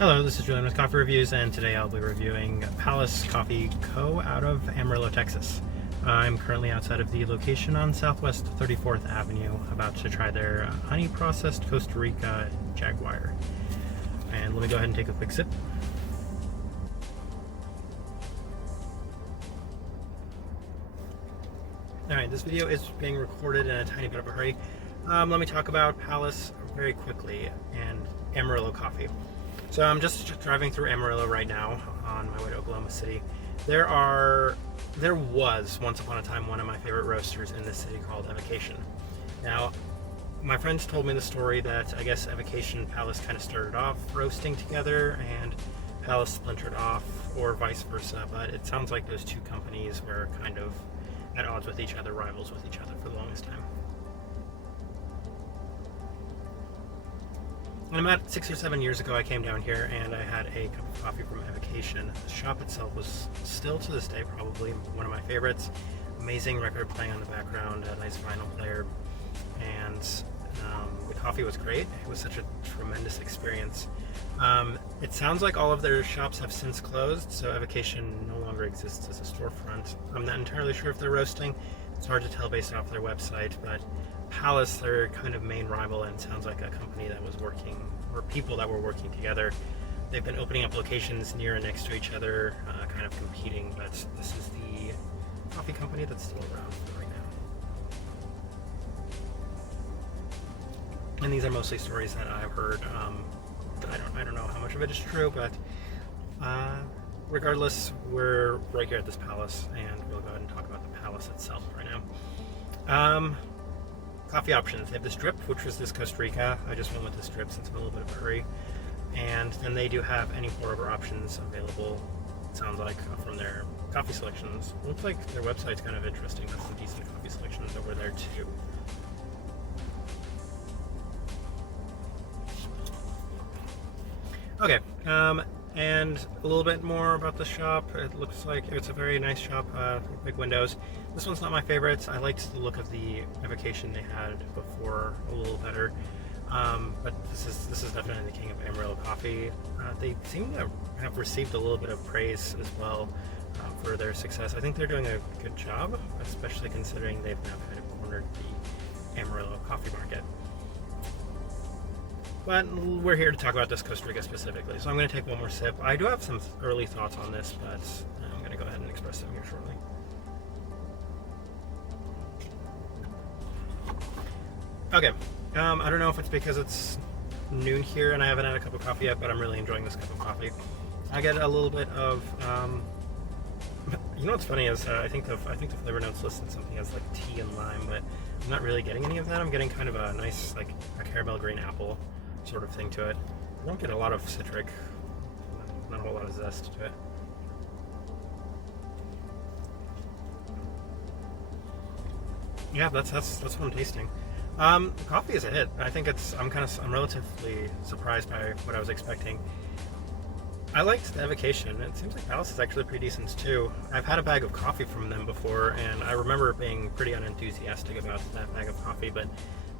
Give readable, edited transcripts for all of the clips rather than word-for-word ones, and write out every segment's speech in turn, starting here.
Hello, this is Julian with Coffee Reviews, and today I'll be reviewing Palace Coffee Co. out of Amarillo, Texas. I'm currently outside of the location on Southwest 34th Avenue, about to try their honey processed Costa Rica Jaguar. And let me go ahead and take a quick sip. Alright, this video is being recorded in a tiny bit of a hurry. Let me talk about Palace very quickly and Amarillo Coffee. So I'm just driving through Amarillo right now on my way to Oklahoma City. There was once upon a time one of my favorite roasters in this city called Evocation. Now, my friends told me the story that I guess Evocation and Palace kind of started off roasting together and Palace splintered off, or vice versa, but it sounds like those two companies were kind of at odds with each other, rivals with each other for the longest time. And about 6 or 7 years ago, I came down here and I had a cup of coffee from Evocation. The shop itself was still to this day probably one of my favorites. Amazing record playing on the background, a nice vinyl player, and the coffee was great. It was such a tremendous experience. It sounds like all of their shops have since closed, so Evocation no longer exists as a storefront. I'm not entirely sure if they're roasting. It's hard to tell based off their website, but Palace, their kind of main rival, and sounds like a company that was working, or people that were working together. They've been opening up locations near and next to each other, kind of competing, but this is the coffee company that's still around right now. And these are mostly stories that I've heard. I don't know how much of it is true, but regardless, we're right here at this Palace, and we'll go ahead and talk about the Palace itself right now. Coffee options. They have this drip, which was this Costa Rica. I just went with this drip since I'm in a little bit of a hurry. And then they do have any pour-over options available, it sounds like, from their coffee selections. Looks like their website's kind of interesting. There's some decent coffee selections over there too. Okay, and a little bit more about the shop. It looks like it's a very nice shop, big windows. This one's not my favorite. I liked the look of the Evocation they had before a little better, but this is definitely the king of Amarillo coffee. They seem to have received a little bit of praise as well for their success. I think they're doing a good job, especially considering they've now kind of cornered the Amarillo coffee market. But we're here to talk about this Costa Rica specifically, so I'm going to take one more sip. I do have some early thoughts on this, but I'm going to go ahead and express them here shortly. Okay, I don't know if it's because it's noon here and I haven't had a cup of coffee yet, but I'm really enjoying this cup of coffee. I get a little bit of, you know what's funny is I think the flavor notes listed something as like tea and lime, but I'm not really getting any of that. I'm getting kind of a nice, like a caramel green apple sort of thing to it. I don't get a lot of citric, not a whole lot of zest to it. Yeah, that's what I'm tasting. The coffee is a hit. I think I'm relatively surprised by what I was expecting. I liked the Evocation. It seems like Palace is actually pretty decent too. I've had a bag of coffee from them before, and I remember being pretty unenthusiastic about that bag of coffee, but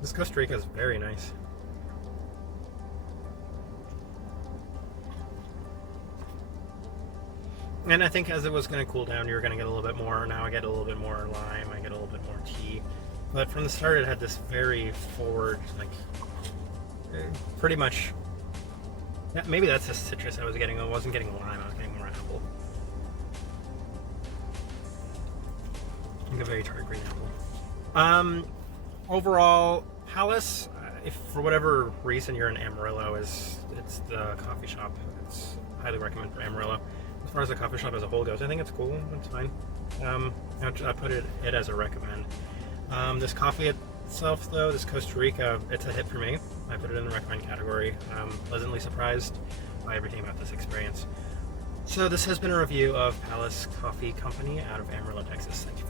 this Costa Rica is very nice. And I think as it was going to cool down, you were going to get a little bit more. Now I get a little bit more lime, I get a little bit more tea. But from the start, it had this very forward, like, pretty much, yeah, maybe that's the citrus I was getting. I wasn't getting lime, I was getting more apple. Like a very tart green apple. Overall, Palace, if for whatever reason you're in Amarillo, it's the coffee shop. It's highly recommend for Amarillo. As far as the coffee shop as a whole goes, I think it's cool. It's fine. I put it as a recommend. This coffee itself, though, this Costa Rica, it's a hit for me. I put it in the recommend category. I'm pleasantly surprised by everything about this experience. So this has been a review of Palace Coffee Company out of Amarillo, Texas. Thank you.